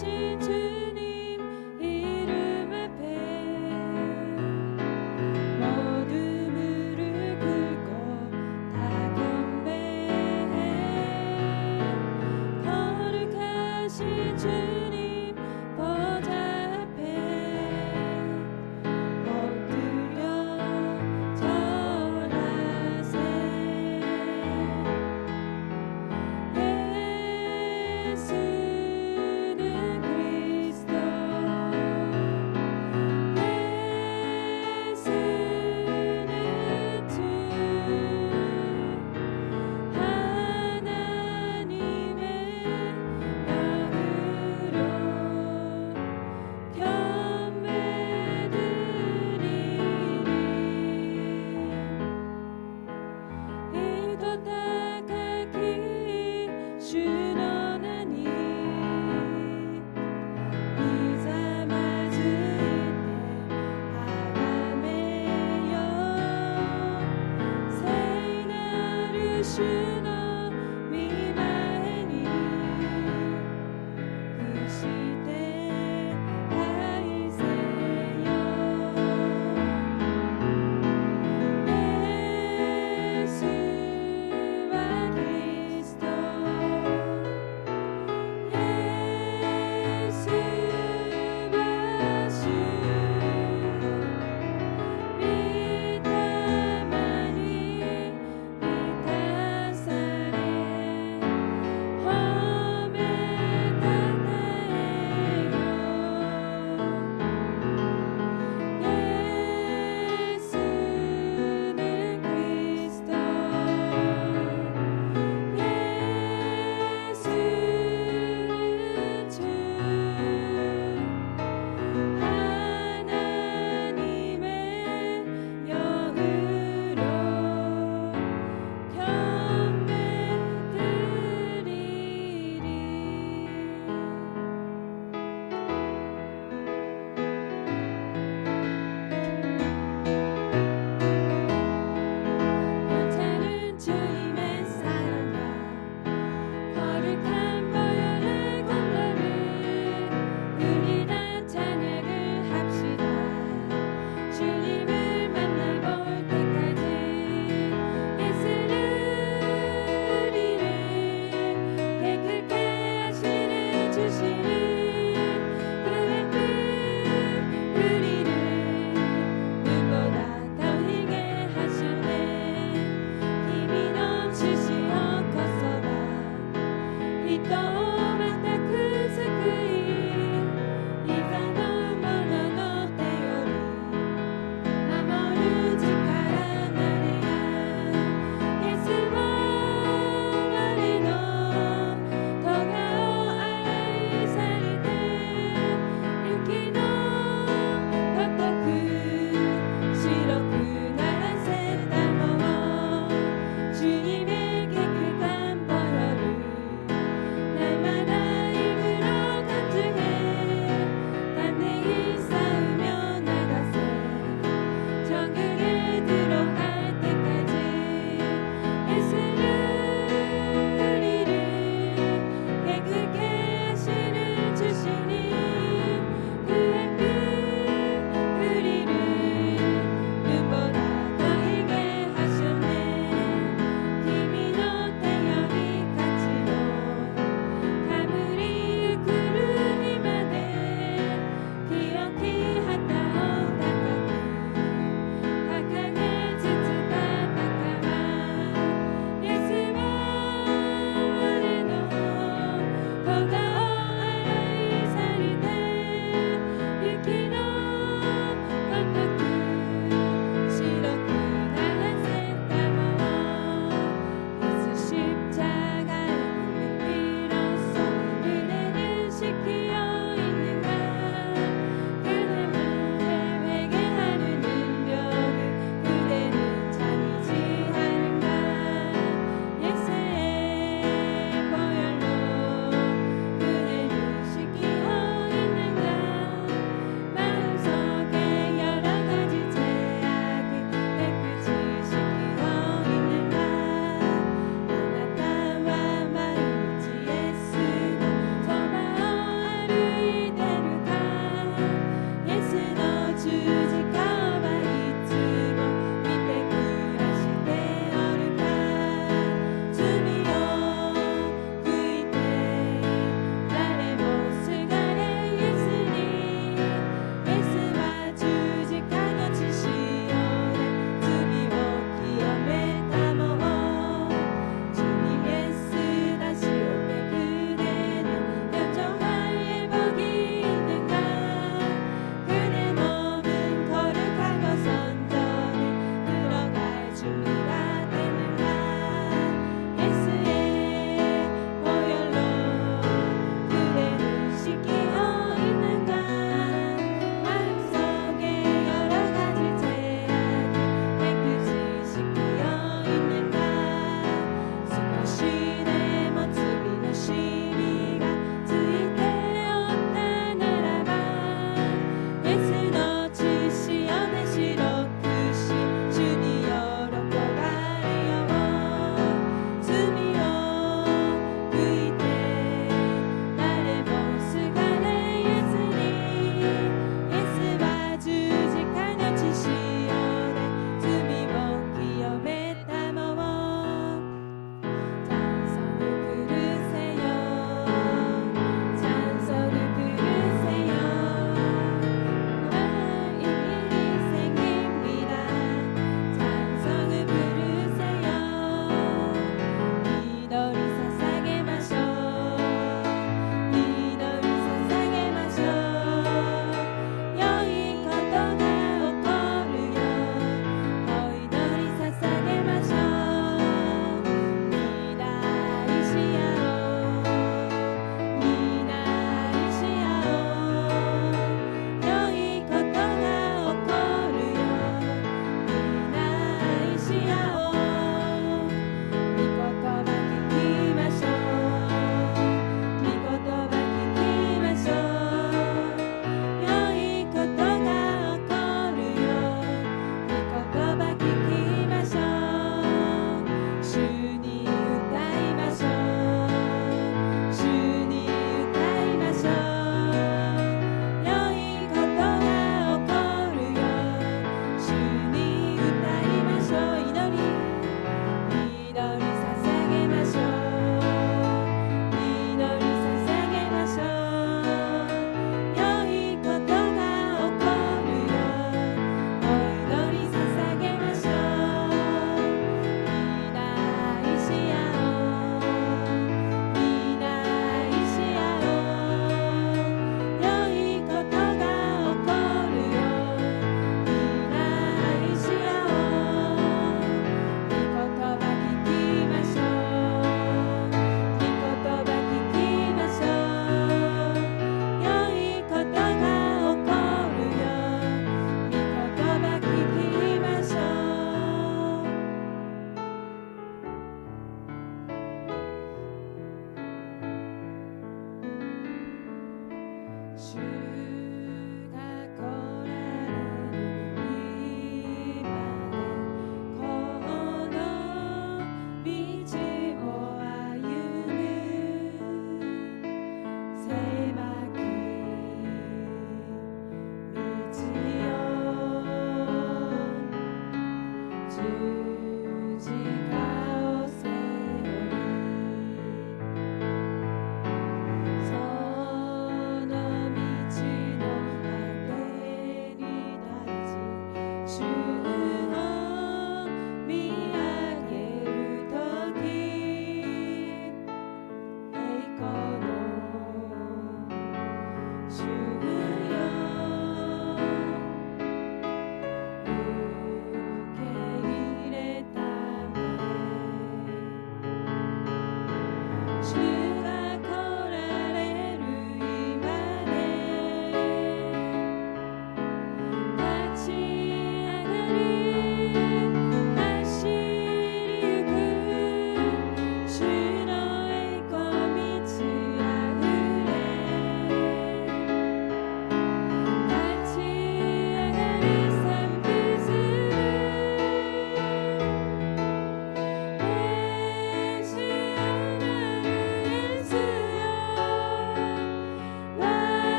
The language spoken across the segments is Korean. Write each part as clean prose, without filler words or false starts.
나는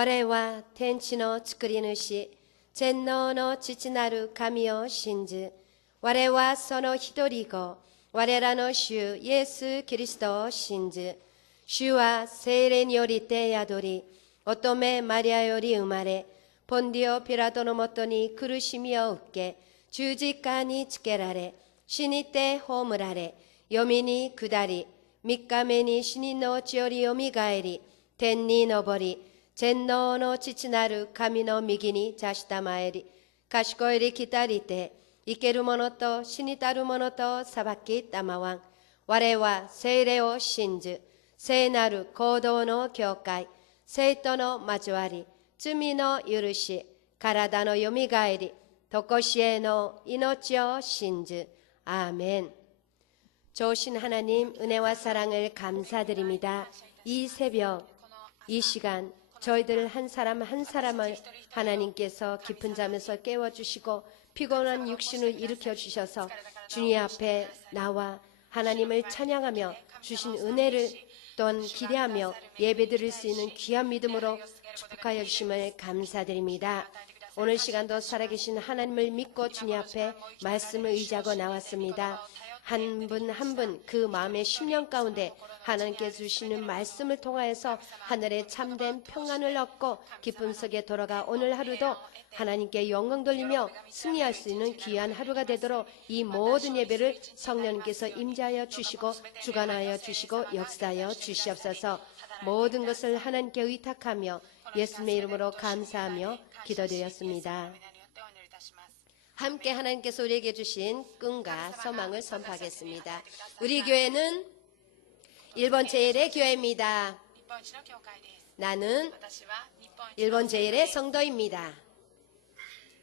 我は天地の作り主、全能の父なる神を信じ、我はその一人子、我らの主イエス・キリストを信じ、主は聖霊によりて宿り、乙女マリアより生まれ、ポンディオ・ピラトのもとに苦しみを受け、十字架につけられ、死にて葬られ、読みに下り、3日目に死人のうちよりよみがえり、天に昇り、全能の父なる神の右に座したまえり、賢いり来たりて、生ける者と死にたる者と裁きたまわん。我は聖霊を信じ、聖なる行動の教会、聖徒の交わり、罪の許し、体のよみがえり、とこしえの命を信じ. 아멘. 좋으신 하나님, 은혜와 사랑을 감사드립니다. 이 새벽, 이 시간, 저희들 한 사람 한 사람을 하나님께서 깊은 잠에서 깨워주시고 피곤한 육신을 일으켜 주셔서 주님 앞에 나와 하나님을 찬양하며 주신 은혜를 또한 기대하며 예배드릴 수 있는 귀한 믿음으로 축복하여 주심을 감사드립니다. 오늘 시간도 살아계신 하나님을 믿고 주님 앞에 말씀을 의지하고 나왔습니다. 한 분 한 분 그 마음의 심령 가운데 하나님께 주시는 말씀을 통하여서 하늘의 참된 평안을 얻고 기쁨 속에 돌아가 오늘 하루도 하나님께 영광 돌리며 승리할 수 있는 귀한 하루가 되도록 이 모든 예배를 성령님께서 임재하여 주시고 주관하여 주시고 역사하여 주시옵소서. 모든 것을 하나님께 의탁하며 예수님의 이름으로 감사하며 기도드렸습니다. 함께 하나님께서 우리에게 주신 꿈과 소망을 선포하겠습니다. 우리 교회는 일본 제1의 교회입니다. 나는 일본 제1의 성도입니다.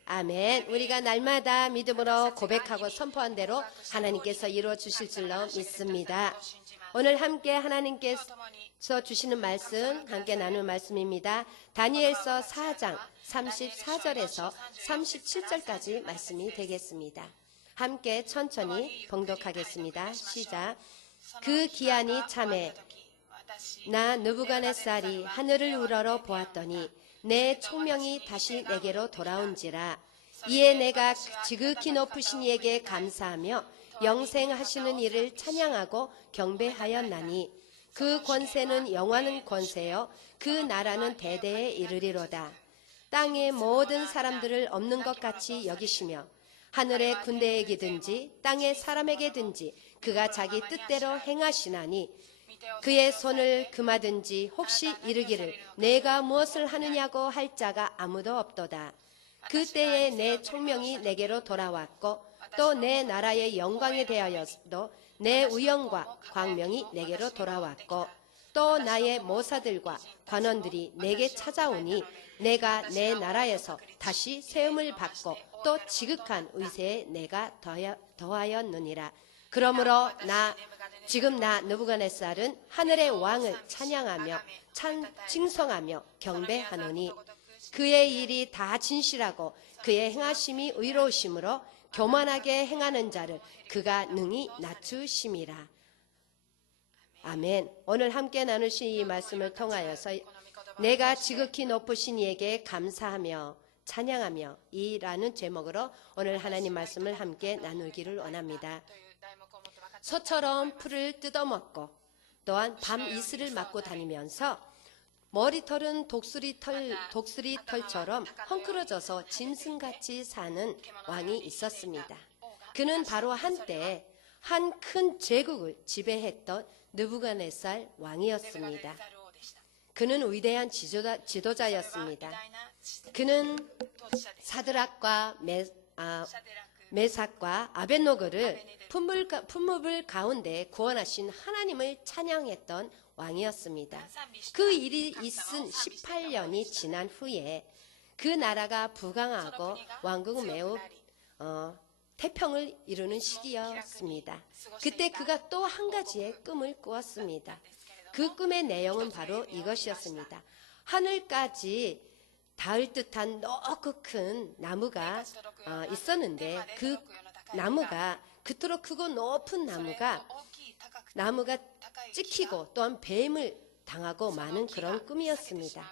아멘. 우리가 날마다 믿음으로 고백하고 선포한 대로 하나님께서 이루어 주실 줄로 믿습니다. 오늘 함께 하나님께서 주시는 말씀, 함께 나누는 말씀입니다. 다니엘서 4장 34절에서 37절까지 말씀이 되겠습니다. 함께 천천히 봉독하겠습니다. 시작. 그 기한이 참에 나 느부갓네살이 하늘을 우러러 보았더니 내 총명이 다시 내게로 돌아온지라. 이에 내가 지극히 높으신 이에게 감사하며 영생하시는 이를 찬양하고 경배하였나니 그 권세는 영원한 권세요 그 나라는 대대에 이르리로다. 땅의 모든 사람들을 없는 것 같이 여기시며 하늘의 군대에게든지 땅의 사람에게든지 그가 자기 뜻대로 행하시나니 그의 손을 금하든지 혹시 이르기를 내가 무엇을 하느냐고 할 자가 아무도 없도다. 그때에 내 총명이 내게로 돌아왔고 또 내 나라의 영광에 대하여도 내 우영과 광명이 내게로 돌아왔고 또 나의 모사들과 관원들이 내게 찾아오니 내가 내 나라에서 다시 세움을 받고 또 지극한 의세에 내가 더하였느니라. 그러므로 지금 나 느부갓네살은 하늘의 왕을 찬양하며 칭송하며 경배하노니 그의 일이 다 진실하고 그의 행하심이 의로우심으로 교만하게 행하는 자를 그가 능히 낮추심이라. 아멘. 오늘 함께 나누신 이 말씀을 통하여서 내가 지극히 높으신 이에게 감사하며 찬양하며 이라는 제목으로 오늘 하나님 말씀을 함께 나누기를 원합니다. 소처럼 풀을 뜯어먹고 또한 밤 이슬을 맞고 다니면서 머리털은 독수리털처럼 헝클어져서 짐승같이 사는 왕이 있었습니다. 그는 바로 한때 한 큰 제국을 지배했던 느부갓네살 왕이었습니다. 그는 위대한 지도자였습니다. 그는 사드락과 메삭과 아벳노고를 품목을 가운데 구원하신 하나님을 찬양했던 왕이었습니다. 그 일이 있은 18년이 지난 후에 그 나라가 부강하고 왕국은 매우 태평을 이루는 시기였습니다. 그때 그가 또 한 가지의 꿈을 꾸었습니다. 그 꿈의 내용은 바로 이것이었습니다. 하늘까지 닿을 듯한 넓고 큰 나무가 있었는데 그 나무가 그토록 크고 높은 나무가 찍히고 또한 뱀을 당하고 마는 그런 꿈이었습니다.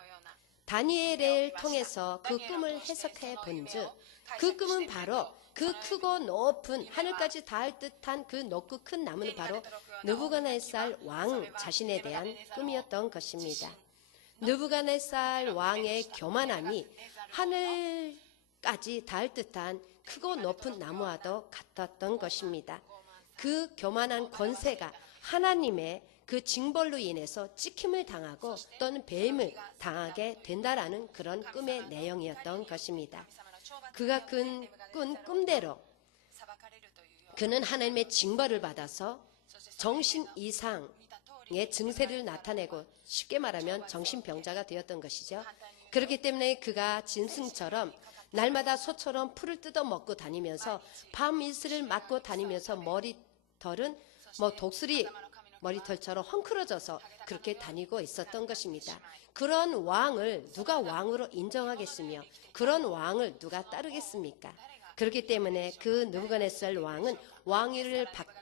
다니엘을 통해서 그 꿈을 해석해 본즉 그 꿈은 바로 그 크고 높은 하늘까지 닿을 듯한 그 높고 큰 나무는 바로 느부갓네살 왕 자신에 대한 꿈이었던 것입니다. 느부갓네살 왕의 교만함이 하늘까지 닿을 듯한 크고 높은 나무와도 같았던 것입니다. 그 교만한 권세가 하나님의 그 징벌로 인해서 찍힘을 당하고 또는 배임을 당하게 된다라는 그런 꿈의 내용이었던 것입니다. 그가 꾼 꿈대로 그는 하나님의 징벌을 받아서 정신 이상의 증세를 나타내고 쉽게 말하면 정신병자가 되었던 것이죠. 그렇기 때문에 그가 짐승처럼 날마다 소처럼 풀을 뜯어 먹고 다니면서 밤 이슬을 맞고 다니면서 머리털은 독수리 머리털처럼 헝클어져서 그렇게 다니고 있었던 것입니다. 그런 왕을 누가 왕으로 인정하겠으며 그런 왕을 누가 따르겠습니까? 그렇기 때문에 그 느부갓네살 왕은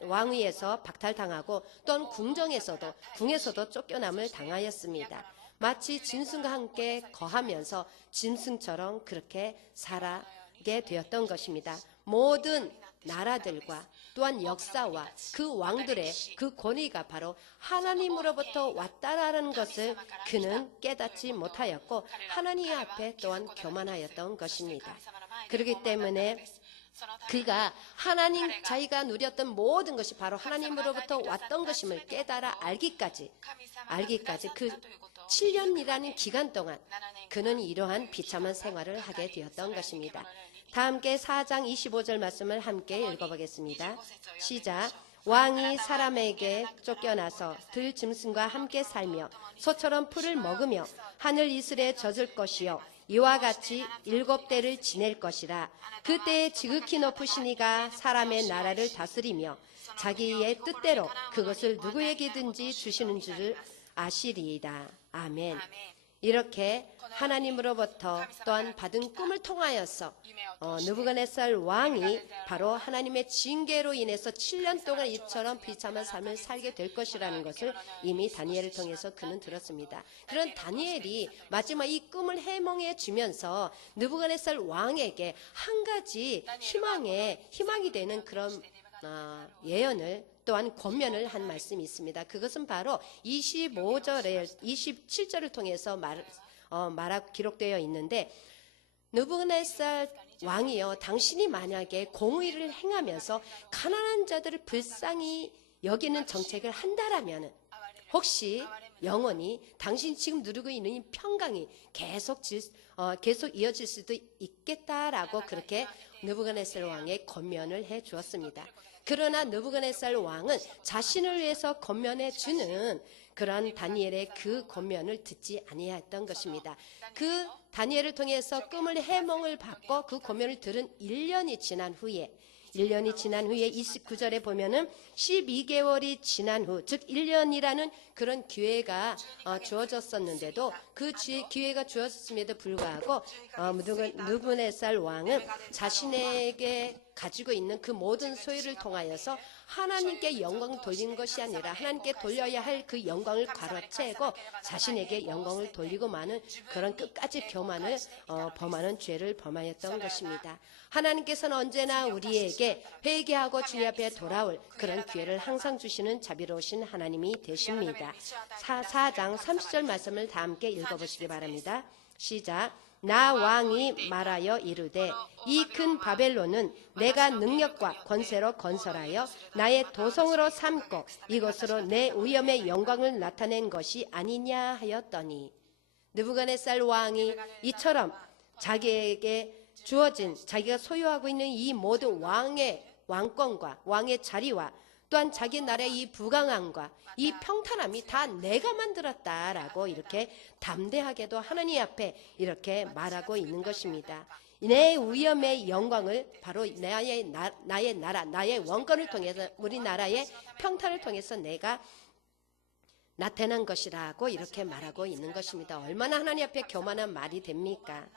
왕위에서 박탈당하고 또는 궁에서도 쫓겨남을 당하였습니다. 마치 짐승과 함께 거하면서 짐승처럼 그렇게 살아게 되었던 것입니다. 모든 나라들과 또한 역사와 그 왕들의 그 권위가 바로 하나님으로부터 왔다라는 것을 그는 깨닫지 못하였고 하나님 앞에 또한 교만하였던 것입니다. 그렇기 때문에 그가 자기가 누렸던 모든 것이 바로 하나님으로부터 왔던 것임을 깨달아 알기까지 그 7년이라는 기간 동안 그는 이러한 비참한 생활을 하게 되었던 것입니다. 다 함께 4장 25절 말씀을 함께 읽어보겠습니다. 시작. 왕이 사람에게 쫓겨나서 들짐승과 함께 살며 소처럼 풀을 먹으며 하늘 이슬에 젖을 것이요 이와 같이 7대를 지낼 것이라. 그때에 지극히 높으신 이가 사람의 나라를 다스리며 자기의 뜻대로 그것을 누구에게든지 주시는 줄을 아시리이다. 아멘. 이렇게 하나님으로부터 또한 받은 꿈을 통하여서 느부갓네살 왕이 바로 하나님의 징계로 인해서 7년 동안 이처럼 비참한 삶을 살게 될 것이라는 것을 이미 다니엘을 통해서 그는 들었습니다. 그런 다니엘이 마지막 이 꿈을 해몽해 주면서 느부갓네살 왕에게 한 가지 희망이 되는 그런 예언을 또한 권면을 한 말씀이 있습니다. 그것은 바로 27절을 통해서 기록되어 있는데 느부갓네살 왕이여 당신이 만약에 공의를 행하면서 가난한 자들을 불쌍히 여기는 정책을 한다라면 혹시 영원히 당신이 지금 누리고 있는 이 평강이 계속 이어질 수도 있겠다라고 그렇게 느부갓네살 왕에 권면을 해 주었습니다. 그러나 느부갓네살 왕은 자신을 위해서 권면해 주는 그런 다니엘의 그 권면을 듣지 아니했던 것입니다. 그 다니엘을 통해서 꿈을 해몽을 받고 그 권면을 들은 1년이 지난 후에 29절에 보면은 12개월이 지난 후, 즉 1년이라는 그런 기회가 주어졌었는데도 그 기회가 주어졌음에도 불구하고 느부갓네살 왕은 자신에게 가지고 있는 그 모든 소유를 통하여서 하나님께 영광을 돌리는 것이 아니라 하나님께 돌려야 할 그 영광을 가로채고 자신에게 영광을 돌리고 마는 그런 끝까지 교만을 범하는 죄를 범하였던 것입니다. 하나님께서는 언제나 우리에게 회개하고 주님 앞에 돌아올 그런 기회를 항상 주시는 자비로우신 하나님이 되십니다. 4장 30절 말씀을 다 함께 읽어보시기 바랍니다. 시작. 나 왕이 말하여 이르되 이 큰 바벨론은 내가 능력과 권세로 건설하여 나의 도성으로 삼고 이것으로 내 위엄의 영광을 나타낸 것이 아니냐 하였더니 느부갓네살 왕이 이처럼 자기에게 주어진 자기가 소유하고 있는 이 모든 왕의 왕권과 왕의 자리와 또한 자기 나라의 이 부강함과 이 평탄함이 다 내가 만들었다라고 이렇게 담대하게도 하나님 앞에 이렇게 말하고 있는 것입니다. 내 위엄의 영광을 바로 나의 나라, 나의 왕권을 통해서 우리나라의 평탄을 통해서 내가 나타난 것이라고 이렇게 말하고 있는 것입니다. 얼마나 하나님 앞에 교만한 말이 됩니까?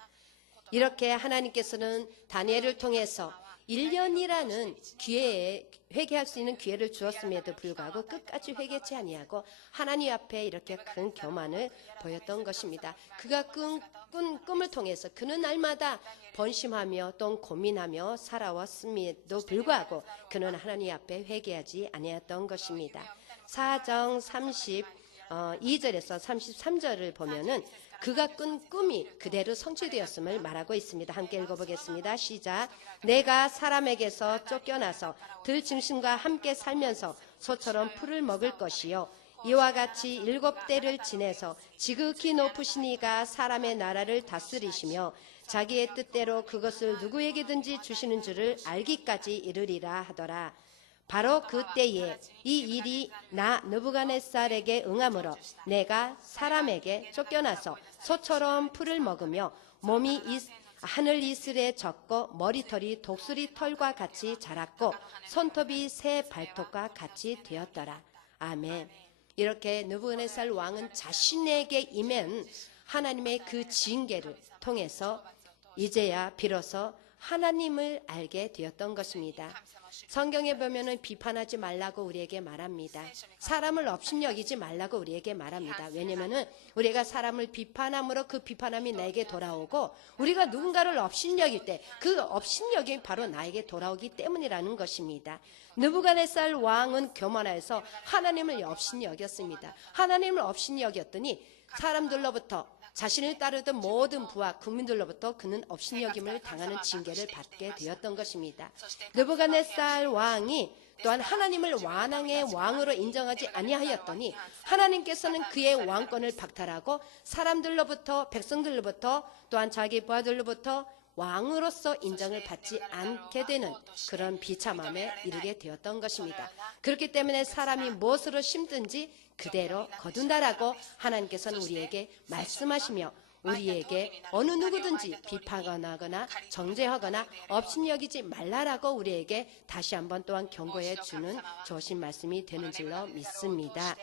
이렇게 하나님께서는 다니엘을 통해서 1년이라는 기회에 회개할 수 있는 기회를 주었음에도 불구하고 끝까지 회개치 아니하고 하나님 앞에 이렇게 큰 교만을 보였던 것입니다. 그가 꾼 꿈을 통해서 그는 날마다 번심하며 또 고민하며 살아왔음에도 불구하고 그는 하나님 앞에 회개하지 아니했던 것입니다. 4장 32절에서 33절을 보면은 그가 꾼 꿈이 그대로 성취되었음을 말하고 있습니다. 함께 읽어보겠습니다. 시작. 내가 사람에게서 쫓겨나서 들짐승과 함께 살면서 소처럼 풀을 먹을 것이요 이와 같이 7대를 지내서 지극히 높으신 이가 사람의 나라를 다스리시며 자기의 뜻대로 그것을 누구에게든지 주시는 줄을 알기까지 이르리라 하더라. 바로 그 때에 이 일이 나 느부갓네살에게 응함으로 내가 사람에게 쫓겨나서 소처럼 풀을 먹으며 몸이 하늘 이슬에 젖고 머리털이 독수리 털과 같이 자랐고 손톱이 새 발톱과 같이 되었더라. 아멘. 이렇게 느부갓네살 왕은 자신에게 임한 하나님의 그 징계를 통해서 이제야 비로소 하나님을 알게 되었던 것입니다. 성경에 보면은 비판하지 말라고 우리에게 말합니다. 사람을 업신여기지 말라고 우리에게 말합니다. 왜냐면은 우리가 사람을 비판함으로 그 비판함이 나에게 돌아오고 우리가 누군가를 업신여길 때 그 업신여김이 바로 나에게 돌아오기 때문이라는 것입니다. 느부갓네살 왕은 교만해서 하나님을 업신여겼습니다. 하나님을 업신여겼더니 사람들로부터 자신을 따르던 모든 부와 국민들로부터 그는 업신여김을 당하는 징계를 받게 되었던 것입니다. 느부갓네살 왕이 또한 하나님을 완왕의 왕으로 인정하지 아니하였더니 하나님께서는 그의 왕권을 박탈하고 사람들로부터 백성들로부터 또한 자기 부하들로부터 왕으로서 인정을 받지 않게 되는 그런 비참함에 이르게 되었던 것입니다. 그렇기 때문에 사람이 무엇으로 심든지 그대로 거둔다라고 하나님께서는 우리에게 말씀하시며 우리에게 어느 누구든지 비판하거나 정죄하거나 업신여기지 말라라고 우리에게 다시 한번 또한 경고해 주는 좋으신 말씀이 되는 줄로 믿습니다.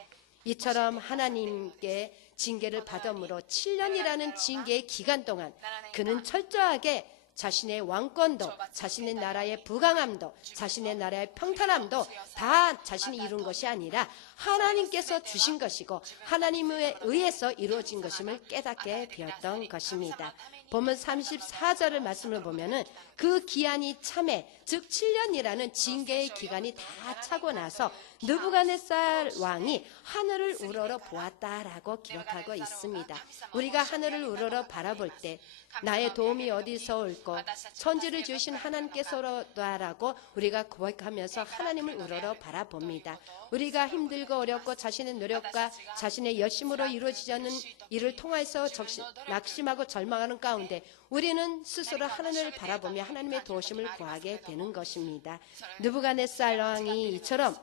이처럼 하나님께 징계를 받음으로 7년이라는 징계의 기간 동안 그는 철저하게 자신의 왕권도 자신의 나라의 부강함도 자신의 나라의 평탄함도 다 자신이 이룬 것이 아니라 하나님께서 주신 것이고 하나님에 의해서 이루어진 것임을 깨닫게 되었던 것입니다. 본문 34절을 말씀을 보면은 그 기한이 참해 즉 7년이라는 징계의 기간이 다 차고 나서 느부갓네살 왕이 하늘을 우러러 보았다라고 기록하고 있습니다. 우리가 하늘을 우러러 바라볼 때 나의 도움이 어디서 올고 천지를 주신 하나님께서라고 우리가 고백하면서 하나님을 우러러 바라봅니다. 우리가 힘들고 어렵고 자신의 노력과 자신의 열심으로 이루어지지 않는 일을 통해서 낙심하고 절망하는 가운데 우리는 스스로 하나님을 바라보며 하나님의 도우심을 구하게 되는 것입니다. 느부갓네살 왕이 이처럼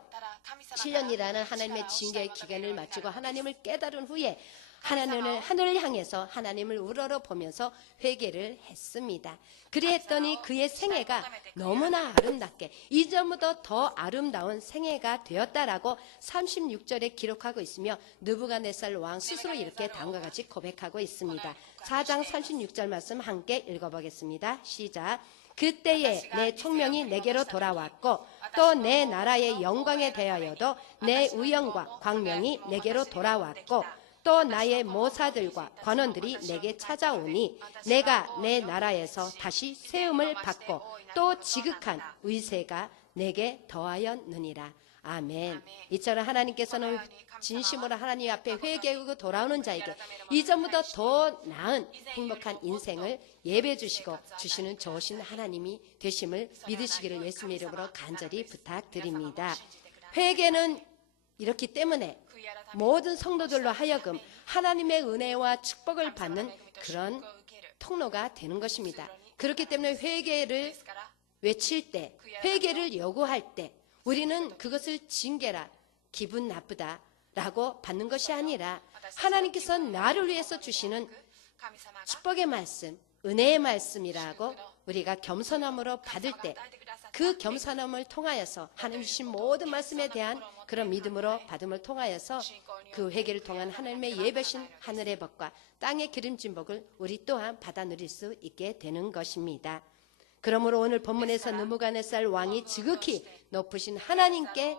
7년이라는 하나님의 징계의 기간을 마치고 하나님을 깨달은 후에 하늘을 향해서 하나님을 우러러 보면서 회개를 했습니다. 그리했더니 그의 생애가 너무나 아름답게 이전보다 더 아름다운 생애가 되었다라고 36절에 기록하고 있으며 느부갓네살 왕 스스로 이렇게 다음과 같이 고백하고 있습니다. 4장 36절 말씀 함께 읽어보겠습니다. 시작. 그때에 내 총명이 내게로 돌아왔고 또 내 나라의 영광에 대하여도 내 위엄과 광명이 내게로 돌아왔고 또 나의 모사들과 관원들이 내게 찾아오니 내가 내 나라에서 다시 세움을 받고 또 지극한 의세가 내게 더하였느니라. 아멘. 이처럼 하나님께서는 진심으로 하나님 앞에 회개하고 돌아오는 자에게 이전보다 더 나은 행복한 인생을 예배해 주시고 주시는 좋으신 하나님이 되심을 믿으시기를 예수님의 이름으로 간절히 부탁드립니다. 회개는 이렇기 때문에 모든 성도들로 하여금 하나님의 은혜와 축복을 받는 그런 통로가 되는 것입니다. 그렇기 때문에 회개를 외칠 때, 회개를 요구할 때 우리는 그것을 징계라, 기분 나쁘다라고 받는 것이 아니라 하나님께서 나를 위해서 주시는 축복의 말씀, 은혜의 말씀이라고 우리가 겸손함으로 받을 때 그 겸손함을 통하여서 하나님 주신 모든 말씀에 대한 그런 믿음으로 받음을 통하여서 그 회개를 통한 하나님의 예배신 하늘의 복과 땅의 기름진 복을 우리 또한 받아 누릴 수 있게 되는 것입니다. 그러므로 오늘 본문에서 느부갓네살 왕이 지극히 높으신 하나님께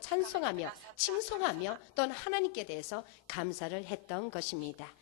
찬송하며 칭송하며 또는 하나님께 대해서 감사를 했던 것입니다.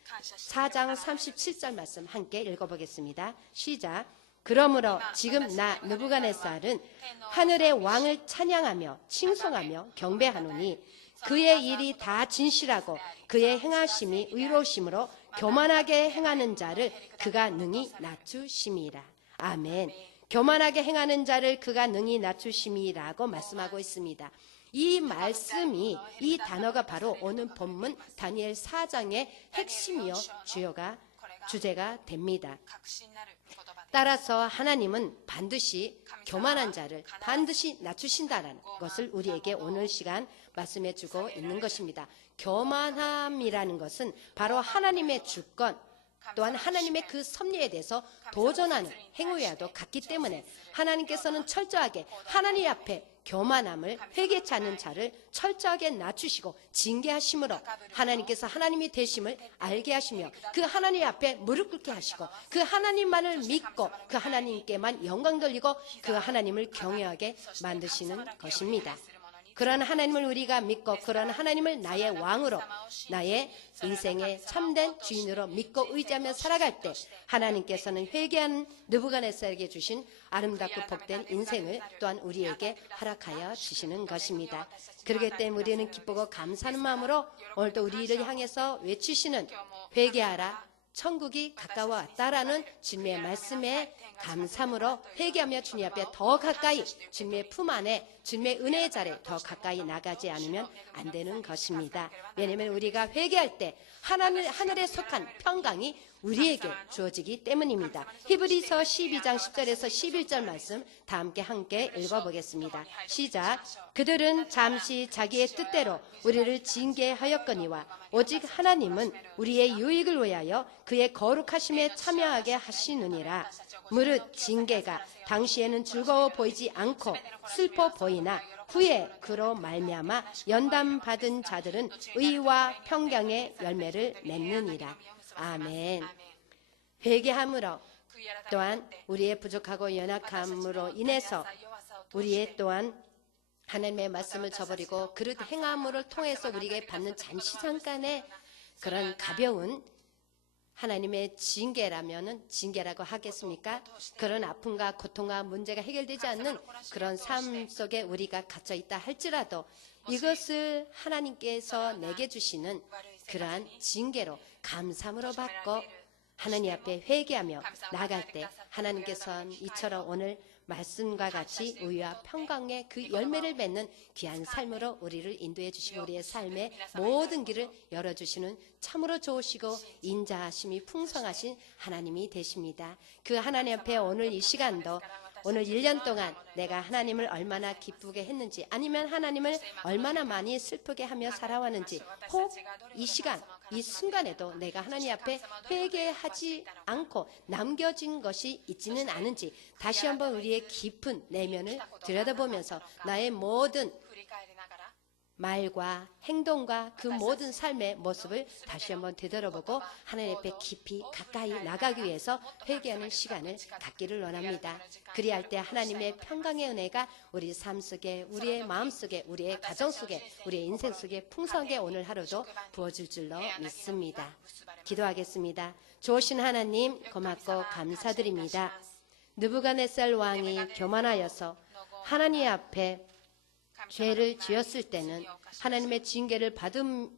4장 37절 말씀 함께 읽어보겠습니다. 시작. 그러므로 지금 나 느부갓네살은 하늘의 왕을 찬양하며 칭송하며 경배하노니 그의 일이 다 진실하고 그의 행하심이 의로우심으로 교만하게 행하는 자를 그가 능히 낮추심이라. 아멘. 교만하게 행하는 자를 그가 능히 낮추심이라고 말씀하고 있습니다. 이 말씀이, 이 단어가 바로 오늘 본문 다니엘 4장의 핵심이요 주제가 됩니다. 따라서 하나님은 반드시 교만한 자를 반드시 낮추신다는 것을 우리에게 오늘 시간 말씀해 주고 있는 것입니다. 교만함이라는 것은 바로 하나님의 주권, 또한 하나님의 그 섭리에 대해서 도전하는 행위와도 같기 때문에 하나님께서는 철저하게 하나님 앞에 교만함을 회개치 않는 자를 철저하게 낮추시고 징계하심으로 하나님께서 하나님이 되심을 알게 하시며 그 하나님 앞에 무릎 꿇게 하시고 그 하나님만을 믿고 그 하나님께만 영광 돌리고 그 하나님을 경외하게 만드시는 것입니다. 그런 하나님을 우리가 믿고 그런 하나님을 나의 왕으로, 나의 인생의 참된 주인으로 믿고 의지하며 살아갈 때 하나님께서는 회개하는 느부갓네살에게 주신 아름답고 복된 인생을 또한 우리에게 허락하여 주시는 것입니다. 그렇기 때문에 우리는 기쁘고 감사하는 마음으로 오늘도 우리를 향해서 외치시는 회개하라, 천국이 가까워 왔다라는 주님의 말씀에 감사함으로 회개하며 주님 앞에 더 가까이, 주님의 품 안에 주님의 은혜의 자리에 더 가까이 나가지 않으면 안 되는 것입니다. 왜냐하면 우리가 회개할 때 하늘에 속한 평강이 우리에게 주어지기 때문입니다. 히브리서 12장 10절에서 11절 말씀 다 함께 읽어보겠습니다. 시작. 그들은 잠시 자기의 뜻대로 우리를 징계하였거니와 오직 하나님은 우리의 유익을 위하여 그의 거룩하심에 참여하게 하시느니라. 무릇 징계가 당시에는 즐거워 보이지 않고 슬퍼 보이나 후에 그로 말미암아 연단받은 자들은 의와 평강의 열매를 맺느니라. 아멘. 회개함으로 또한 우리의 부족하고 연약함으로 인해서 우리의 또한 하나님의 말씀을 저버리고 그릇 행함을 통해서 우리에게 받는 잠시 잠깐의 그런 가벼운 하나님의 징계라면은 징계라고 하겠습니까? 그런 아픔과 고통과 문제가 해결되지 않는 그런 삶 속에 우리가 갇혀 있다 할지라도 이것을 하나님께서 내게 주시는 그러한 징계로 감사함으로 받고 하나님 앞에 회개하며 나갈 때 하나님께서는 이처럼 오늘 말씀과 같이 의와 평강의 그 열매를 맺는 귀한 삶으로 우리를 인도해 주시고 우리의 삶의 모든 길을 열어주시는 참으로 좋으시고 인자하심이 풍성하신 하나님이 되십니다. 그 하나님 앞에 오늘 이 시간도 오늘 1년 동안 내가 하나님을 얼마나 기쁘게 했는지 아니면 하나님을 얼마나 많이 슬프게 하며 살아왔는지 혹 이 시간 이 순간에도 내가 하나님 앞에 회개하지 않고 남겨진 것이 있지는 않은지 다시 한번 우리의 깊은 내면을 들여다보면서 나의 모든 말과 행동과 그 모든 삶의 모습을 다시 한번 되돌아보고 하나님 앞에 깊이 가까이 나가기 위해서 회개하는 시간을 갖기를 원합니다. 그리할 때 하나님의 평강의 은혜가 우리 삶 속에, 우리의 마음 속에, 우리의 가정 속에, 우리의 인생 속에 풍성하게 오늘 하루도 부어질 줄로 믿습니다. 기도하겠습니다. 좋으신 하나님 고맙고 감사드립니다. 느부갓네살 왕이 교만하여서 하나님 앞에 죄를 지었을 때는 하나님의 징계를 받음에도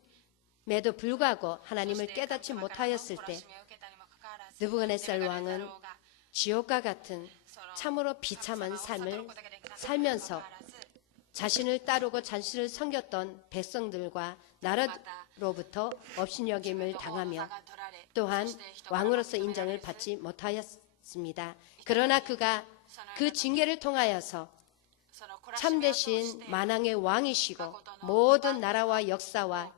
불구하고 하나님을 깨닫지 못하였을 때 느부갓네살 왕은 지옥과 같은 참으로 비참한 삶을 살면서 자신을 따르고 자신을 섬겼던 백성들과 나라로부터 업신여김을 당하며 또한 왕으로서 인정을 받지 못하였습니다. 그러나 그가 그 징계를 통하여서 참되신 만왕의 왕이시고 모든 나라와 역사와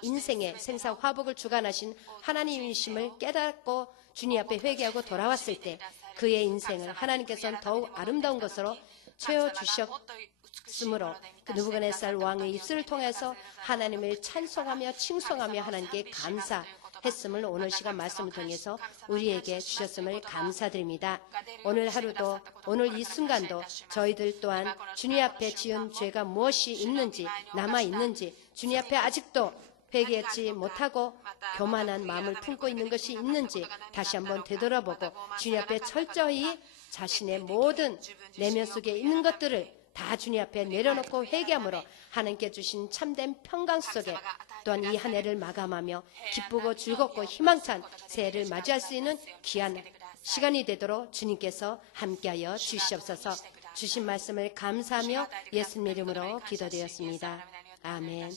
인생의 생사화복을 주관하신 하나님이심을 깨닫고 주님 앞에 회개하고 돌아왔을 때 그의 인생을 하나님께서는 더욱 아름다운 것으로 채워주셨으므로 그 느부갓네살 왕의 입술을 통해서 하나님을 찬송하며 칭송하며 하나님께 감사했음을 오늘 시간 말씀을 통해서 우리에게 주셨음을 감사드립니다. 오늘 하루도 오늘 이 순간도 저희들 또한 주님 앞에 지은 죄가 무엇이 있는지 남아있는지 주님 앞에 아직도 회개하지 못하고 교만한 마음을 품고 있는 것이 있는지 다시 한번 되돌아보고 주님 앞에 철저히 자신의 모든 내면 속에 있는 것들을 다 주님 앞에 내려놓고 회개함으로 하나님께 주신 참된 평강 속에 또한 이 한 해를 마감하며 기쁘고 즐겁고 희망찬 새해를 맞이할 수 있는 귀한 시간이 되도록 주님께서 함께하여 주시옵소서. 주신 말씀을 감사하며 예수님 이름으로 기도드렸습니다. 아멘.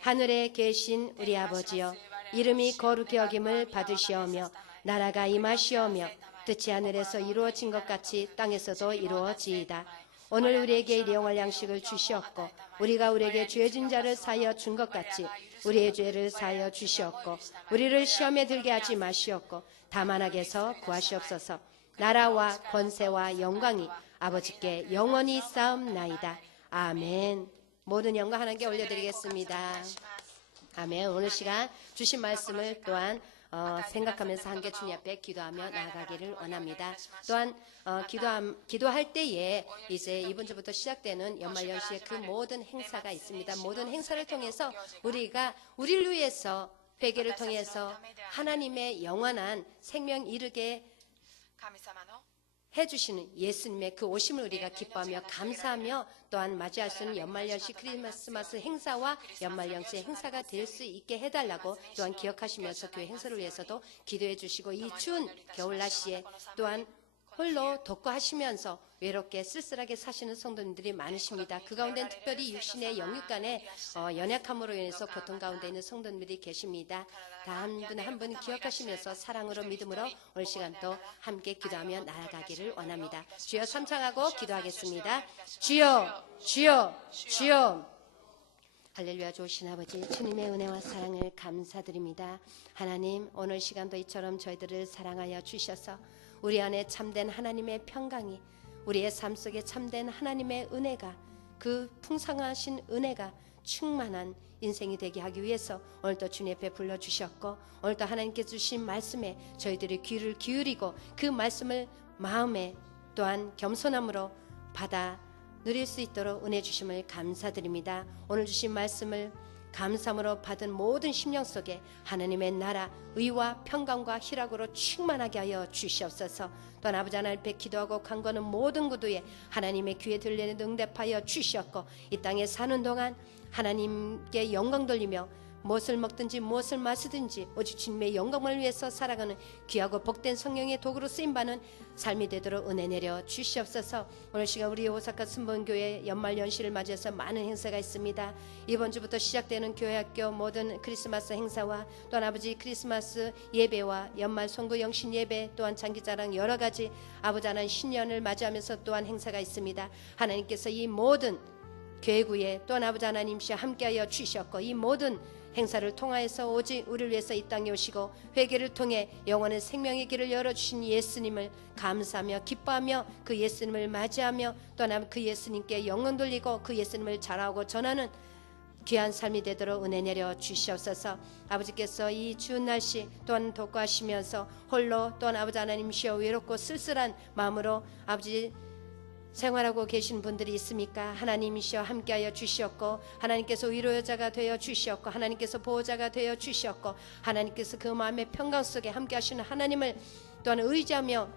하늘에 계신 우리 아버지여, 이름이 거룩히 여김을 받으시오며 나라가 임하시오며 뜻이 하늘에서 이루어진 것 같이 땅에서도 이루어지이다. 오늘 우리에게 일용할 양식을 주시옵고 우리가 우리에게 죄진 자를 사하여 준 것 같이 우리의 죄를 사하여 주시옵고 우리를 시험에 들게 하지 마시옵고 다만 악에서 구하시옵소서. 나라와 권세와 영광이 아버지께 영원히 쌓옵나이다. 아멘. 모든 영광 하나님께 올려드리겠습니다. 아멘. 오늘 시간 주신 말씀을 또한 생각하면서 함께 주님 앞에 기도하며 나아가기를 원합니다. 또한 기도할 때에 이제 이번 주부터 시작되는 연말연시의 그 모든 행사가 있습니다. 모든 행사를 통해서 우리가 우리를 위해서 회개를 통해서 하나님의 영원한 생명 이르게 해주시는 예수님의 그 오심을 우리가 기뻐하며 감사하며 또한 맞이할 수 있는 연말연시 크리스마스 행사와 연말연시 행사가 될 수 있게 해달라고 또한 기억하시면서 교회 행사를 위해서도 기도해 주시고 이 추운 겨울 날씨에 또한 홀로 독거하시면서 외롭게 쓸쓸하게 사시는 성도님들이 많으십니다. 그 가운데는 특별히 육신의 영육간의 연약함으로 인해서 고통 가운데 있는 성도님들이 계십니다. 다 한 분 한 분 기억하시면서 사랑으로 믿음으로 오늘 시간도 함께 기도하며 나아가기를 원합니다. 주여 삼창하고 기도하겠습니다. 주여 주여 주여. 할렐루야. 좋으신 아버지 주님의 은혜와 사랑을 감사드립니다. 하나님 오늘 시간도 이처럼 저희들을 사랑하여 주셔서 우리 안에 참된 하나님의 평강이 우리의 삶 속에 참된 하나님의 은혜가 그 풍성하신 은혜가 충만한 인생이 되게 하기 위해서 오늘도 주님 앞에 불러주셨고 오늘도 하나님께 주신 말씀에 저희들이 귀를 기울이고 그 말씀을 마음에 또한 겸손함으로 받아 누릴 수 있도록 은혜 주심을 감사드립니다. 오늘 주신 말씀을 감사함으로 받은 모든 심령 속에 하나님의 나라 의와 평강과 희락으로 충만하게 하여 주시옵소서. 또한 아버지 하나님 앞에 기도하고 간구하는 모든 구도에 하나님의 귀에 들리는 응답하여 주시옵고 이 땅에 사는 동안 하나님께 영광 돌리며 무엇을 먹든지 무엇을 마시든지 오직 주님의 영광을 위해서 살아가는 귀하고 복된 성령의 도구로 쓰임받는 삶이 되도록 은혜 내려 주시옵소서. 오늘 시간 우리 오사카 순번교회 연말연시를 맞이해서 많은 행사가 있습니다. 이번 주부터 시작되는 교회학교 모든 크리스마스 행사와 또한 아버지 크리스마스 예배와 연말 송구 영신 예배 또한 장기자랑 여러 가지 아버지 하나님 신년을 맞이하면서 또한 행사가 있습니다. 하나님께서 이 모든 교회구에 또한 아버지 하나님이시여 함께하여 주셨고 이 모든 행사를 통하여서 오직 우리를 위해서 이 땅에 오시고 회개를 통해 영원한 생명의 길을 열어주신 예수님을 감사하며 기뻐하며 그 예수님을 맞이하며 또한 그 예수님께 영광 돌리고 그 예수님을 자랑하고 전하는 귀한 삶이 되도록 은혜 내려 주시옵소서. 아버지께서 이 추운 날씨 또한 독고하시면서 홀로 또한 아버지 하나님이시여 외롭고 쓸쓸한 마음으로 아버지 생활하고 계신 분들이 있습니까? 하나님이시여 함께하여 주시옵고 하나님께서 위로자가 되어 주시옵고 하나님께서 보호자가 되어 주시옵고 하나님께서 그 마음의 평강 속에 함께하시는 하나님을 또한 의지하며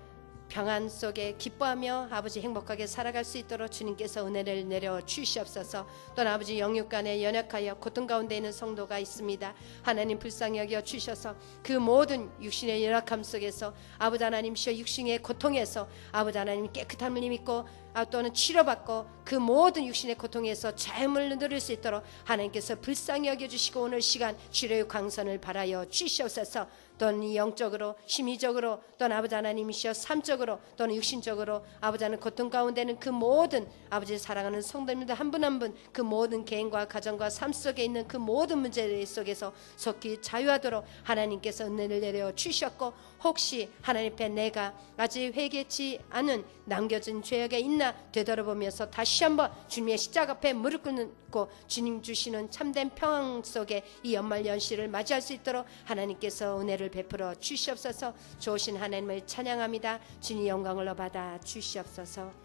평안 속에 기뻐하며 아버지 행복하게 살아갈 수 있도록 주님께서 은혜를 내려 주시옵소서. 또한 아버지 영육간에 연약하여 고통 가운데 있는 성도가 있습니다. 하나님 불쌍히 여겨 주셔서 그 모든 육신의 연약함 속에서 아버지 하나님이시여 육신의 고통에서 아버지 하나님 깨끗함을 입고 또는 치료받고 그 모든 육신의 고통에서 자유를 누릴 수 있도록 하나님께서 불쌍히 여겨주시고 오늘 시간 치료의 광선을 바라여 주시옵소서. 또는 영적으로 심리적으로 또는 아버지 하나님이시여 삶적으로 또는 육신적으로 아버지 하나님 고통 가운데는 그 모든 아버지 사랑하는 성도님들 한 분 한 분 그 모든 개인과 가정과 삶 속에 있는 그 모든 문제 속에서 속히 자유하도록 하나님께서 은혜를 내려 주셨고 혹시 하나님 앞에 내가 아직 회개치 않은 남겨진 죄악이 있나 되돌아보면서 다시 한번 주님의 십자가 앞에 무릎 꿇고 주님 주시는 참된 평안 속에 이 연말연시를 맞이할 수 있도록 하나님께서 은혜를 베풀어 주시옵소서. 좋으신 하나님을 찬양합니다. 주님 영광을 받아 주시옵소서.